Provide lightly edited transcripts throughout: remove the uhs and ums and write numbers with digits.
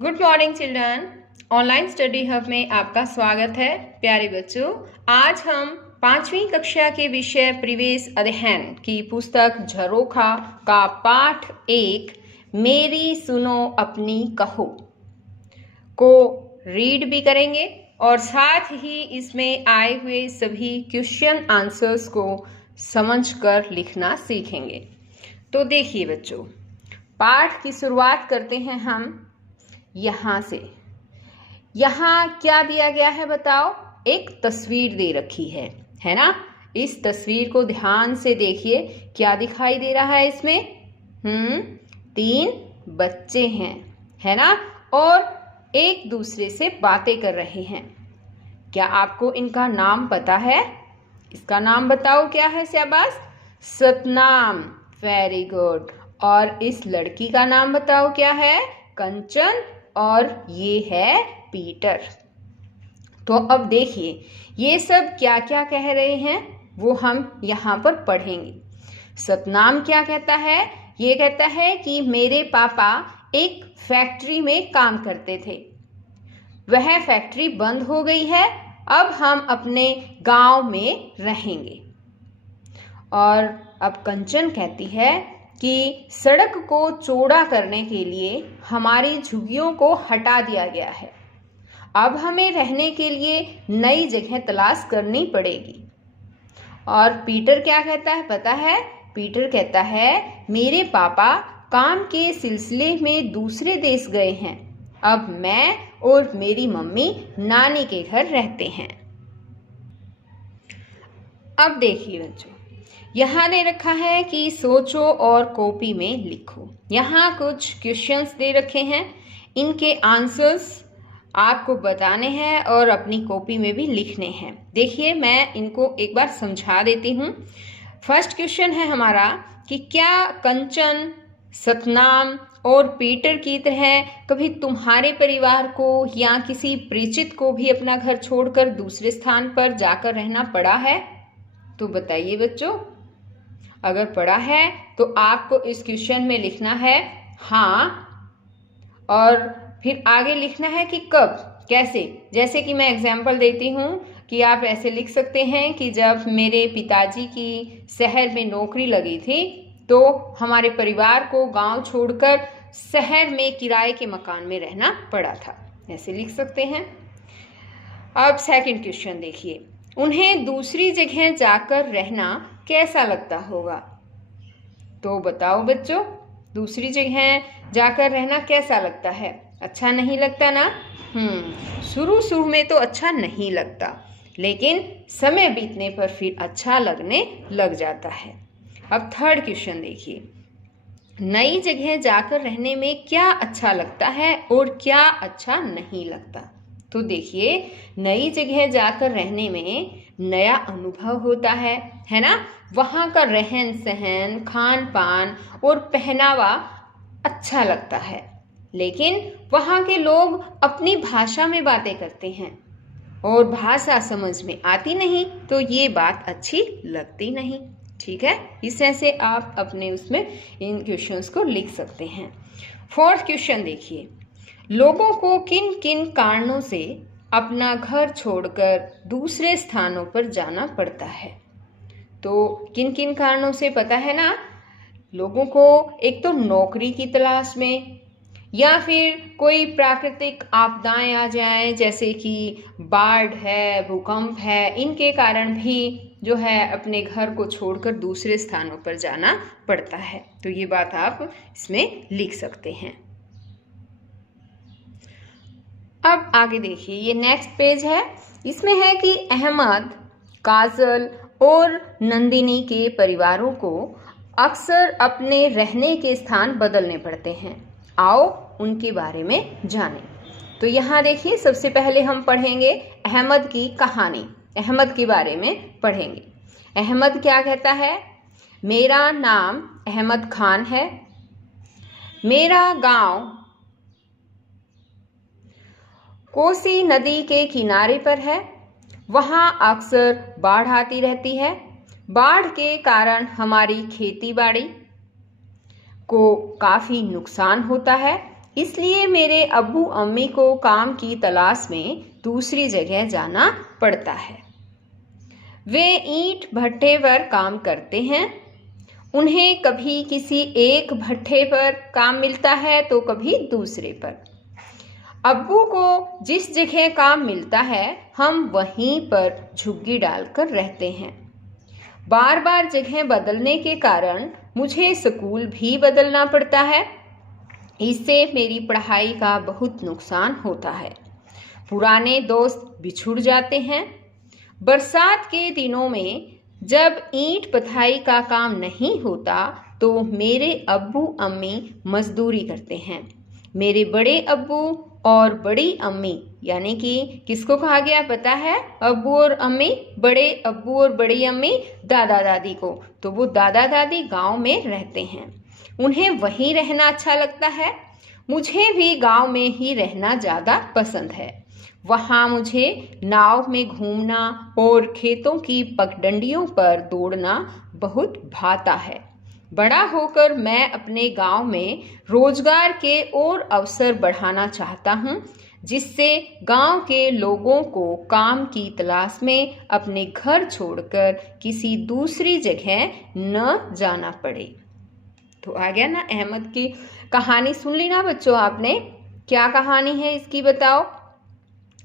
Good morning children. Online study hub में आपका स्वागत है। प्यारे बच्चों, आज हम 5वीं कक्षा के विषय परिवेश अध्ययन की पुस्तक झरोखा का पाठ 1 मेरी सुनो अपनी कहो को रीड भी करेंगे और साथ ही इसमें आए हुए सभी क्वेश्चन आंसर्स को समझकर लिखना सीखेंगे। तो देखिए बच्चों, पाठ की शुरुआत करते हैं हम यहाँ से। यहाँ क्या दिया गया है बताओ? एक तस्वीर दे रखी है ना? इस तस्वीर को ध्यान से देखिए, क्या दिखाई दे रहा है इसमें? 3 बच्चे हैं, है ना? और एक दूसरे से बातें कर रहे हैं। क्या आपको इनका नाम पता है? इसका नाम बताओ, क्या है शाबाश? Satnam, very good. और इस लड़की का नाम बताओ, क्या है? कंचन। और ये है पीटर। तो अब देखिए ये सब क्या क्या कह रहे हैं वो हम यहाँ पर पढ़ेंगे। सतनाम क्या कहता है? ये कहता है कि मेरे पापा एक फैक्ट्री में काम करते थे, वह फैक्ट्री बंद हो गई है, अब हम अपने गांव में रहेंगे। और अब कंचन कहती है कि सड़क को चौड़ा करने के लिए हमारी झुग्गियों को हटा दिया गया है, अब हमें रहने के लिए नई जगह तलाश करनी पड़ेगी। और पीटर क्या कहता है पता है? पीटर कहता है मेरे पापा काम के सिलसिले में दूसरे देश गए हैं, अब मैं और मेरी मम्मी नानी के घर रहते हैं। अब देखिए बच्चों, यहाँ दे रखा है कि सोचो और कॉपी में लिखो। यहाँ कुछ क्वेश्चंस दे रखे हैं, इनके आंसर्स आपको बताने हैं और अपनी कॉपी में भी लिखने हैं। देखिए मैं इनको एक बार समझा देती हूँ। फर्स्ट क्वेश्चन है हमारा कि क्या कंचन, सतनाम और पीटर की तरह कभी तुम्हारे परिवार को या किसी परिचित को भी अपना घर छोड़कर दूसरे स्थान पर जाकर रहना पड़ा है? तो बताइए बच्चों, अगर पढ़ा है तो आपको इस क्वेश्चन में लिखना है हाँ, और फिर आगे लिखना है कि कब, कैसे। जैसे कि मैं एग्जाम्पल देती हूँ कि आप ऐसे लिख सकते हैं कि जब मेरे पिताजी की शहर में नौकरी लगी थी तो हमारे परिवार को गांव छोड़कर शहर में किराए के मकान में रहना पड़ा था, ऐसे लिख सकते हैं। अब सेकंड क्वेश्चन देखिए, उन्हें दूसरी जगह जाकर रहना कैसा लगता होगा? तो बताओ बच्चों, दूसरी जगह जाकर रहना कैसा लगता है? अच्छा नहीं लगता ना? शुरू में तो अच्छा नहीं लगता, लेकिन समय बीतने पर फिर अच्छा लगने लग जाता है। अब थर्ड क्वेश्चन देखिए, नई जगह जाकर रहने में क्या अच्छा लगता है और क्या अच्छा नहीं लगता? तो देखिए नई जगह जाकर रहने में नया अनुभव होता है ना? वहाँ का रहन सहन, खान पान और पहनावा अच्छा लगता है, लेकिन वहाँ के लोग अपनी भाषा में बातें करते हैं और भाषा समझ में आती नहीं, तो ये बात अच्छी लगती नहीं। ठीक है, इस तरह से आप अपने उसमें इन क्वेश्चंस को लिख सकते हैं। फोर्थ क्वेश्चन देखिए, लोगों को किन किन कारणों से अपना घर छोड़कर दूसरे स्थानों पर जाना पड़ता है? तो किन किन कारणों से पता है ना? लोगों को एक तो नौकरी की तलाश में, या फिर कोई प्राकृतिक आपदाएं आ जाएं जैसे कि बाढ़ है, भूकंप है, इनके कारण भी जो है अपने घर को छोड़कर दूसरे स्थानों पर जाना पड़ता है। तो ये बात आप इसमें लिख सकते हैं। अब आगे देखिए, ये नेक्स्ट पेज है, इसमें है कि अहमद, काजल और नंदिनी के परिवारों को अक्सर अपने रहने के स्थान बदलने पड़ते हैं, आओ उनके बारे में जानें। तो यहाँ देखिए सबसे पहले हम पढ़ेंगे अहमद की कहानी, अहमद के बारे में पढ़ेंगे। अहमद क्या कहता है? मेरा नाम अहमद खान है, मेरा गांव कोसी नदी के किनारे पर है, वहाँ अक्सर बाढ़ आती रहती है, बाढ़ के कारण हमारी खेती बाड़ी को काफ़ी नुकसान होता है इसलिए मेरे अब्बू अम्मी को काम की तलाश में दूसरी जगह जाना पड़ता है। वे ईंट भट्ठे पर काम करते हैं। उन्हें कभी किसी एक भट्ठे पर काम मिलता है तो कभी दूसरे पर। अब्बू को जिस जगह काम मिलता है हम वहीं पर झुग्गी डालकर रहते हैं। बार बार जगह बदलने के कारण मुझे स्कूल भी बदलना पड़ता है। इससे मेरी पढ़ाई का बहुत नुकसान होता है। पुराने दोस्त बिछुड़ जाते हैं। बरसात के दिनों में जब ईंट पथाई का काम नहीं होता तो मेरे अब्बू अम्मी मजदूरी करते हैं। मेरे बड़े अब्बू और बड़ी अम्मी, यानी कि किसको कहा गया पता है? अब्बू और अम्मी, बड़े अब्बू और बड़ी अम्मी दादा दादी को। तो वो दादा दादी गांव में रहते हैं। उन्हें वहीं रहना अच्छा लगता है। मुझे भी गांव में ही रहना ज़्यादा पसंद है। वहाँ मुझे नाव में घूमना और खेतों की पगडंडियों पर दौड़ना बहुत भाता है। बड़ा होकर मैं अपने गांव में रोजगार के और अवसर बढ़ाना चाहता हूँ, जिससे गांव के लोगों को काम की तलाश में अपने घर छोड़कर किसी दूसरी जगह न जाना पड़े। तो आ गया ना, अहमद की कहानी सुन ली ना बच्चों आपने? क्या कहानी है इसकी बताओ?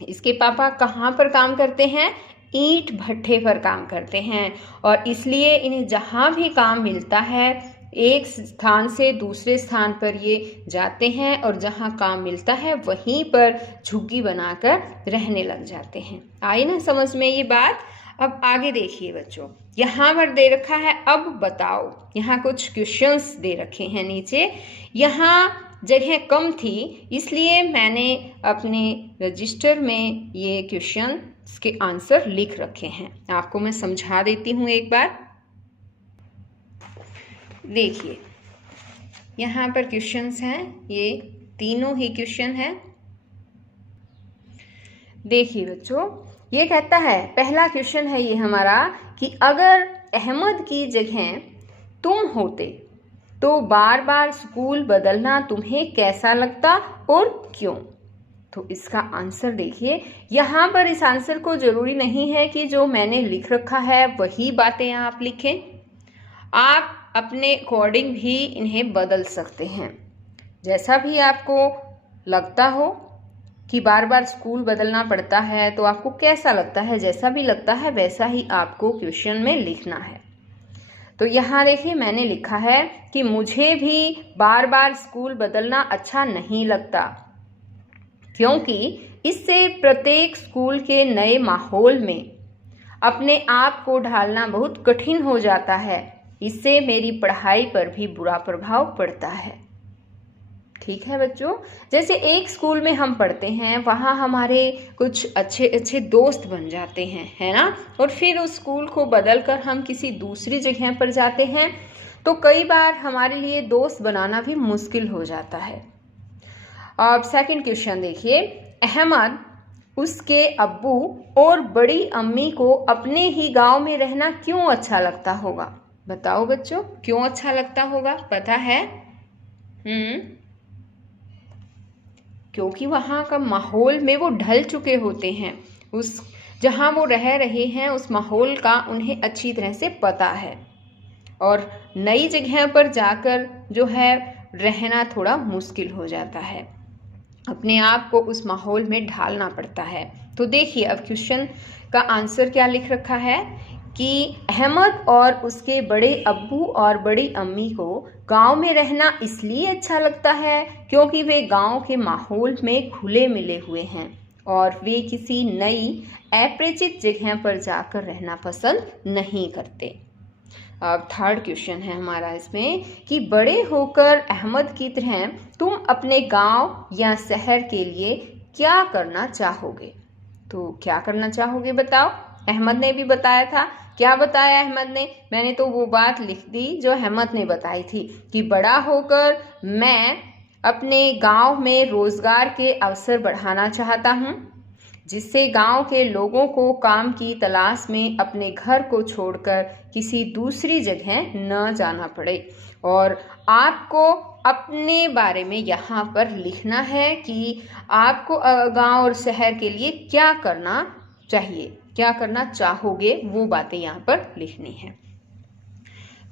इसके पापा कहाँ पर काम करते हैं? ईंट भट्ठे पर काम करते हैं, और इसलिए इन्हें जहाँ भी काम मिलता है एक स्थान से दूसरे स्थान पर ये जाते हैं, और जहाँ काम मिलता है वहीं पर झुग्गी बनाकर रहने लग जाते हैं। आई ना समझ में ये बात? अब आगे देखिए बच्चों, यहाँ पर दे रखा है अब बताओ। यहाँ कुछ क्वेश्चंस दे रखे हैं नीचे। यहाँ जगह कम थी इसलिए मैंने अपने रजिस्टर में ये क्वेश्चन के आंसर लिख रखे हैं। आपको मैं समझा देती हूँ एक बार। देखिए यहाँ पर क्वेश्चंस हैं, ये तीनों ही क्वेश्चन हैं। देखिए बच्चों, ये कहता है, पहला क्वेश्चन है ये हमारा कि अगर अहमद की जगह तुम होते तो बार बार स्कूल बदलना तुम्हें कैसा लगता और क्यों? तो इसका आंसर देखिए। यहाँ पर इस आंसर को जरूरी नहीं है कि जो मैंने लिख रखा है वही बातें आप लिखें। आप अपने अकॉर्डिंग भी इन्हें बदल सकते हैं। जैसा भी आपको लगता हो कि बार बार स्कूल बदलना पड़ता है तो आपको कैसा लगता है, जैसा भी लगता है वैसा ही आपको क्वेश्चन में लिखना है। तो यहाँ देखिए मैंने लिखा है कि मुझे भी बार बार स्कूल बदलना अच्छा नहीं लगता, क्योंकि इससे प्रत्येक स्कूल के नए माहौल में अपने आप को ढालना बहुत कठिन हो जाता है। इससे मेरी पढ़ाई पर भी बुरा प्रभाव पड़ता है। ठीक है बच्चों, जैसे एक स्कूल में हम पढ़ते हैं, वहाँ हमारे कुछ अच्छे अच्छे दोस्त बन जाते हैं, है ना? और फिर उस स्कूल को बदलकर हम किसी दूसरी जगह पर जाते हैं तो कई बार हमारे लिए दोस्त बनाना भी मुश्किल हो जाता है। अब सेकंड क्वेश्चन देखिए, अहमद, उसके अब्बू और बड़ी अम्मी को अपने ही गांव में रहना क्यों अच्छा लगता होगा? बताओ बच्चों, क्यों अच्छा लगता होगा? पता है? क्योंकि वहाँ का माहौल में वो ढल चुके होते हैं। उस जहाँ वो रह रहे हैं उस माहौल का उन्हें अच्छी तरह से पता है, और नई जगह पर जाकर जो है रहना थोड़ा मुश्किल हो जाता है। अपने आप को उस माहौल में ढालना पड़ता है। तो देखिए अब क्वेश्चन का आंसर क्या लिख रखा है कि अहमद और उसके बड़े अब्बू और बड़ी अम्मी को गांव में रहना इसलिए अच्छा लगता है क्योंकि वे गांव के माहौल में घुले मिले हुए हैं और वे किसी नई अपरिचित जगह पर जाकर रहना पसंद नहीं करते। अब थर्ड क्वेश्चन है हमारा इसमें कि बड़े होकर अहमद की तरह तुम अपने गांव या शहर के लिए क्या करना चाहोगे? तो क्या करना चाहोगे बताओ? अहमद ने भी बताया था। क्या बताया अहमद ने? मैंने तो वो बात लिख दी जो अहमद ने बताई थी कि बड़ा होकर मैं अपने गांव में रोजगार के अवसर बढ़ाना चाहता हूं, जिससे गांव के लोगों को काम की तलाश में अपने घर को छोड़कर किसी दूसरी जगह न जाना पड़े। और आपको अपने बारे में यहाँ पर लिखना है कि आपको गांव और शहर के लिए क्या करना चाहिए, क्या करना चाहोगे, वो बातें यहाँ पर लिखनी है।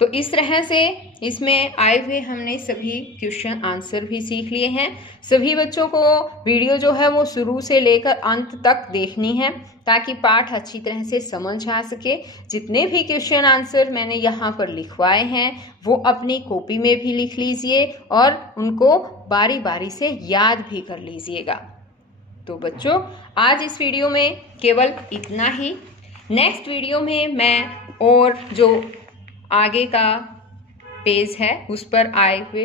तो इस तरह से इसमें आए हुए हमने सभी क्वेश्चन आंसर भी सीख लिए हैं। सभी बच्चों को वीडियो जो है वो शुरू से लेकर अंत तक देखनी है ताकि पाठ अच्छी तरह से समझ आ सके। जितने भी क्वेश्चन आंसर मैंने यहाँ पर लिखवाए हैं वो अपनी कॉपी में भी लिख लीजिए और उनको बारी बारी से याद भी कर लीजिएगा। तो बच्चों आज इस वीडियो में केवल इतना ही। नेक्स्ट वीडियो में मैं और जो आगे का पेज है उस पर आए हुए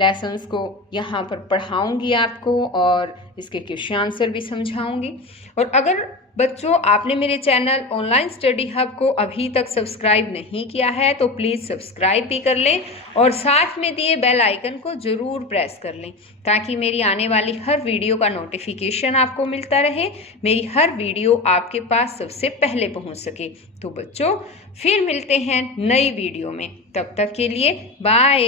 लेसन्स को यहाँ पर पढ़ाऊंगी आपको और इसके क्वेश्चन आंसर भी समझाऊंगी। और अगर बच्चों आपने मेरे चैनल ऑनलाइन स्टडी हब को अभी तक सब्सक्राइब नहीं किया है तो प्लीज़ सब्सक्राइब भी कर लें और साथ में दिए बेल आइकन को ज़रूर प्रेस कर लें ताकि मेरी आने वाली हर वीडियो का नोटिफिकेशन आपको मिलता रहे, मेरी हर वीडियो आपके पास सबसे पहले पहुंच सके। तो बच्चों फिर मिलते हैं नई वीडियो में, तब तक के लिए बाय।